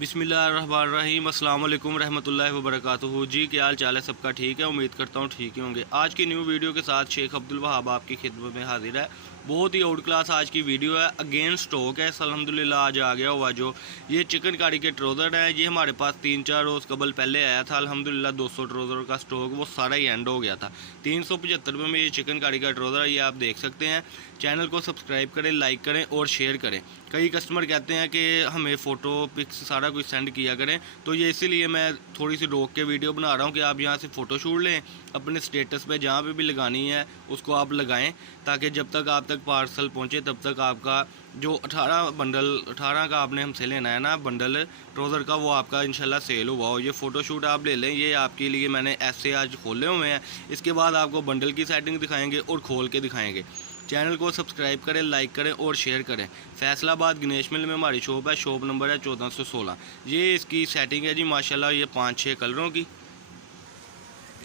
बिस्मिल्लाहिर्रहमानिर्रहीम अस्सलाम वालेकुम रहमतुल्लाहि व बरकातुहू। जी क्या हाल चाल है? सबका ठीक है? उम्मीद करता हूँ ठीक ही होंगे। आज की न्यू वीडियो के साथ शेख अब्दुल वहाब आपकी खिदमत में हाजिर है। बहुत ही आउट क्लास आज की वीडियो है। अगेन स्टॉक है अल्हम्दुलिल्लाह आज आ गया हुआ जो ये चिकन कारी के ट्रोज़र हैं। ये हमारे पास 3-4 रोज़ कबल पहले आया था अल्हम्दुलिल्लाह। 200 ट्रोज़र का स्टॉक वो सारा ही एंड हो गया था। 375 रुपये में ये चिकन कारी का ट्रोज़र ये आप देख सकते हैं। चैनल को सब्सक्राइब करें, लाइक करें और शेयर करें। कई कस्टमर कहते हैं कि हमें फ़ोटो पिक्स सारा कुछ सेंड किया करें, तो ये इसीलिए मैं थोड़ी सी रोक के वीडियो बना रहा हूँ कि आप यहाँ से फ़ोटो शूट लें, अपने स्टेटस पे जहाँ पे भी लगानी है उसको आप लगाएं, ताकि जब तक आप तक पार्सल पहुँचे तब तक आपका जो 18 का आपने हमसे लेना है ना बंडल ट्रोज़र का, वो आपका इंशाल्लाह सेल हुआ हो। ये फ़ोटो शूट आप ले लें, ये आपके लिए मैंने ऐसे आज खोले हुए हैं। इसके बाद आपको बंडल की सेटिंग दिखाएँगे और खोल के दिखाएँगे। चैनल को सब्सक्राइब करें, लाइक करें और शेयर करें। फैसलाबाद गणेश मिल में हमारी शॉप है, शॉप नंबर है 1416। ये इसकी सेटिंग है जी माशाल्लाह, ये 5-6 कलरों की।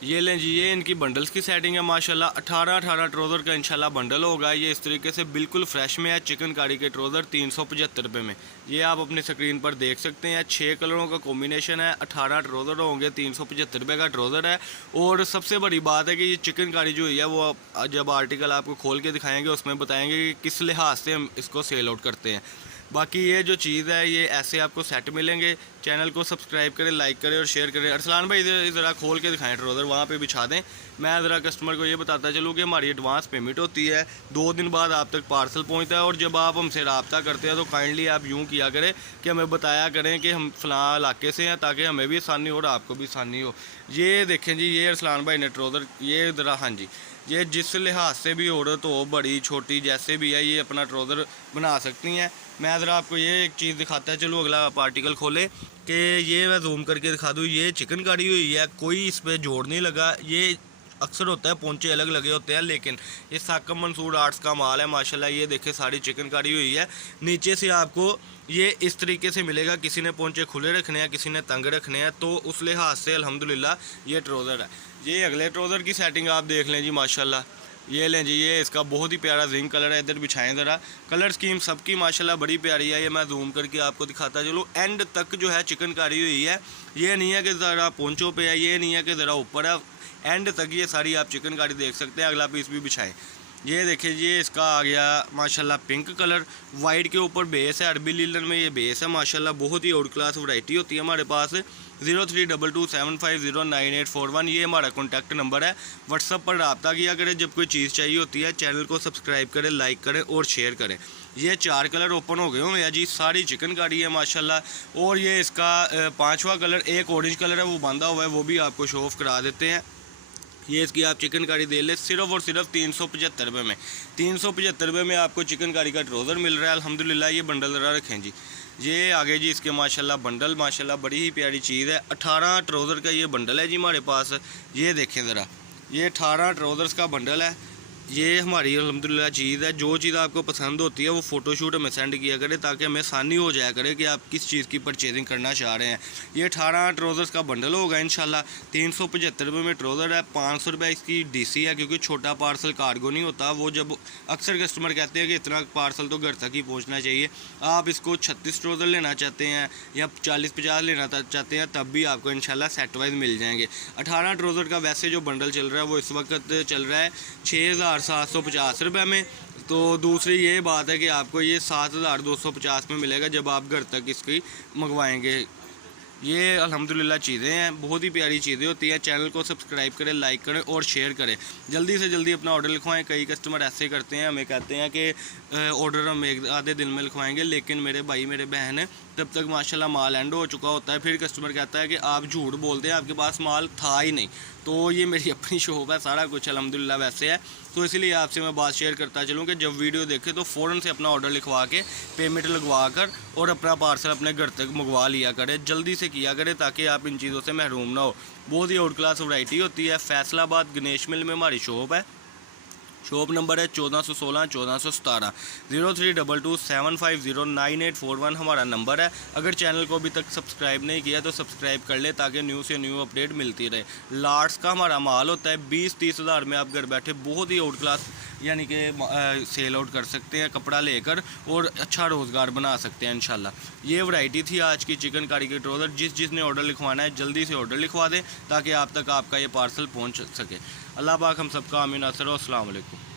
ये लें जी, ये इनकी बंडल्स की सेटिंग है माशाल्लाह। 18 ट्रोज़र का इंशाल्लाह बंडल होगा। ये इस तरीके से बिल्कुल फ्रेश में है चिकन कारी के ट्रोज़र 375 रुपये में। ये आप अपनी स्क्रीन पर देख सकते हैं। 6 कलरों का कॉम्बिनेशन है, 18 ट्रोज़र होंगे, 375 रुपये का ट्रोज़र है। और सबसे बड़ी बात है कि ये चिकन कारी जो है वो जब आर्टिकल आपको खोल के दिखाएँगे उसमें बताएँगे कि किस लिहाज से हम इसको सेल आउट करते हैं। बाकी ये जो चीज़ है ये ऐसे आपको सेट मिलेंगे। चैनल को सब्सक्राइब करें, लाइक करें और शेयर करें। अरसलान भाई ज़रा खोल के दिखाएं ट्रोज़र, वहाँ पे बिछा दें। मैं ज़रा कस्टमर को ये बताता चलूँ कि हमारी एडवांस पेमेंट होती है, 2 दिन बाद आप तक पार्सल पहुँचता है। और जब आप हमसे रब्ता करते हैं तो काइंडली आप यूँ किया करें कि हमें बताया करें कि हम फ़लाँ इलाके से हैं, ताकि हमें भी आसानी हो और आपको भी आसानी हो। ये देखें जी, ये अरसलान भाई ने ट्रोज़र ये ज़रा, हाँ जी, ये जिस लिहाज से भी औरत हो, बड़ी छोटी जैसे भी है, ये अपना ट्रोज़र बना सकती हैं। मैं ज़रा आपको ये एक चीज़ दिखाता है, चलो अगला पार्टिकल खोले कि ये मैं जूम करके दिखा दूँ। ये चिकन कारी हुई है, कोई इस पर जोड़ नहीं लगा। ये अक्सर होता है पोंचे अलग लगे होते हैं, लेकिन ये साकम मंसूर आर्ट्स का माल है माशाल्लाह। ये देखे सारी चिकन कारी हुई है। नीचे से आपको ये इस तरीके से मिलेगा। किसी ने पोंचे खुले रखने हैं, किसी ने तंग रखने हैं, तो उस लिहाज से अल्हम्दुलिल्लाह ये ट्रोज़र है। ये अगले ट्रोज़र की सेटिंग आप देख लें जी माशाल्लाह। ये लें जी, ये इसका बहुत ही प्यारा जिंक कलर है। इधर बिछाएं ज़रा, कलर स्कीम सबकी माशाल्लाह बड़ी प्यारी है। ये मैं जूम करके आपको दिखाता चलो। एंड तक जो है चिकन कारी हुई है। ये नहीं है कि ज़रा पोंचों पे है, ये नहीं है कि ज़रा ऊपर है, एंड तक ये सारी आप चिकन कारी देख सकते हैं। अगला पीस भी बिछाएं। ये देखिए जी, इसका आ गया माशाल्लाह पिंक कलर, वाइट के ऊपर बेस है। अरबी लीलन में ये बेस है माशाल्लाह। बहुत ही आउट क्लास वैरायटी होती है हमारे पास। 032275098141 ये हमारा कॉन्टैक्ट नंबर है। व्हाट्सअप पर रब्ता किया करें जब कोई चीज़ चाहिए होती है। चैनल को सब्सक्राइब करें, लाइक करें और शेयर करें। ये 4 कलर ओपन हो गए होंगे जी, सारी चिकन कारी है माशाल्लाह। और ये इसका 5वां कलर, एक ऑरेंज कलर है वो बांधा हुआ है, वो भी आपको शो ऑफ करा देते हैं। ये इसकी आप चिकन कारी दे लें सिर्फ और सिर्फ 375 रुपये में। 375 रुपये में आपको चिकन कारी का ट्रोज़र मिल रहा है अल्हम्दुलिल्लाह। ये बंडल ज़रा रखें जी। ये आगे जी इसके माशाल्लाह बंडल माशाल्लाह बड़ी ही प्यारी चीज़ है। 18 ट्रोज़र का ये बंडल है जी हमारे पास। ये देखें ज़रा, ये 18 ट्रोज़र्स का बंडल है। ये हमारी अल्हम्दुलिल्लाह चीज़ है। जो चीज़ आपको पसंद होती है वो फ़ोटोशूट हमें सेंड किया करें, ताकि हमें आसानी हो जाया करे कि आप किस चीज़ की परचेजिंग करना चाह रहे हैं। ये 18 ट्रोज़र्स का बंडल होगा इंशाल्लाह। 375 रुपये में ट्रोज़र है। 500 रुपये इसकी डीसी है, क्योंकि छोटा पार्सल कार्गो नहीं होता। वो जब अक्सर कस्टमर कहते हैं कि इतना पार्सल तो घर तक ही पहुँचना चाहिए। आप इसको 36 ट्रोज़र लेना चाहते हैं या 40-50 लेना चाहते हैं, तब भी आपको इंशाल्लाह सेट वाइज मिल जाएंगे। 18 ट्रोज़र का वैसे जो बंडल चल रहा है वो इस वक्त चल रहा है 6750 रुपये में। तो दूसरी ये बात है कि आपको ये 7250 में मिलेगा जब आप घर तक इसकी मंगवाएंगे। ये अल्हम्दुलिल्लाह चीज़ें हैं, बहुत ही प्यारी चीज़ें होती हैं। चैनल को सब्सक्राइब करें, लाइक करें और शेयर करें। जल्दी से जल्दी अपना ऑर्डर लिखवाएं। कई कस्टमर ऐसे करते हैं, हमें कहते हैं कि ऑर्डर हम एक आधे दिन में लिखवाएंगे, लेकिन मेरे भाई मेरे बहन है तब तक माशाल्लाह माल एंड हो चुका होता है। फिर कस्टमर कहता है कि आप झूठ बोलते हैं, आपके पास माल था ही नहीं। तो ये मेरी अपनी शॉप है, सारा कुछ अल्हम्दुलिल्लाह वैसे है। तो इसलिए आपसे मैं बात शेयर करता चलूँ कि जब वीडियो देखें तो फ़ौरन से अपना ऑर्डर लिखवा के पेमेंट लगवा कर और अपना पार्सल अपने घर तक मंगवा लिया करें, जल्दी से किया करें, ताकि आप इन चीज़ों से महरूम ना हो। बहुत ही आउट क्लास वैरायटी होती है। फैसलाबाद गणेश मिल में हमारी शॉप है। शॉप नंबर है 1416 1417। 032275098141 हमारा नंबर है। अगर चैनल को अभी तक सब्सक्राइब नहीं किया तो सब्सक्राइब कर ले, ताकि न्यू से न्यू अपडेट मिलती रहे। लाट्स का हमारा माल होता है 20-30 हज़ार में आप घर बैठे बहुत ही आउट क्लास यानी कि सेल आउट कर सकते हैं कपड़ा लेकर और अच्छा रोज़गार बना सकते हैं इंशाल्लाह। ये वैरायटी थी आज की चिकन कारी के ट्राउज़र। जिसने ऑर्डर लिखवाना है जल्दी से ऑर्डर लिखवा दें ताकि आप तक आपका ये पार्सल पहुँच सके। अल्लाह पाक हम सबका आमीन नासिर। अस्सलाम वालेकुम।